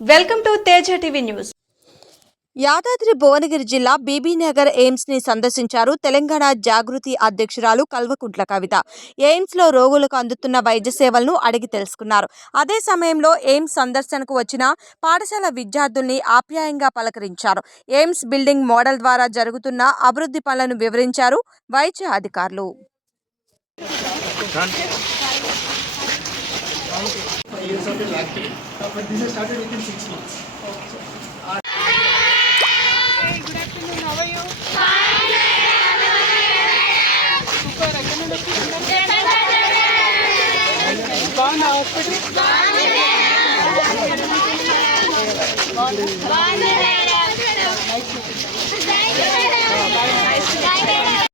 Welcome to Teja TV news. Yadadri Bhuvanagiri జిల్లా బీబీనగర్ ఎయిమ్స్ని సందర్శించారు తెలంగాణ జాగృతి అధ్యక్షురాలు కల్వకుంట్ల కవిత. ఎయిమ్స్లో రోగులకు అందుతున్న వైద్య సేవలను అడిగి తెలుసుకున్నారు. అదే సమయంలో ఎయిమ్స్ సందర్శనకు వచ్చిన పాఠశాల విద్యార్థుల్ని ఆప్యాయంగా పలకరించారు. ఎయిమ్స్ బిల్డింగ్ మోడల్ ద్వారా జరుగుతున్న అభివృద్ధి పనులను వివరించారు వైద్య అధికారులు. years of his acting. Uh, but this has started within six months. Okay. Good afternoon. How are you?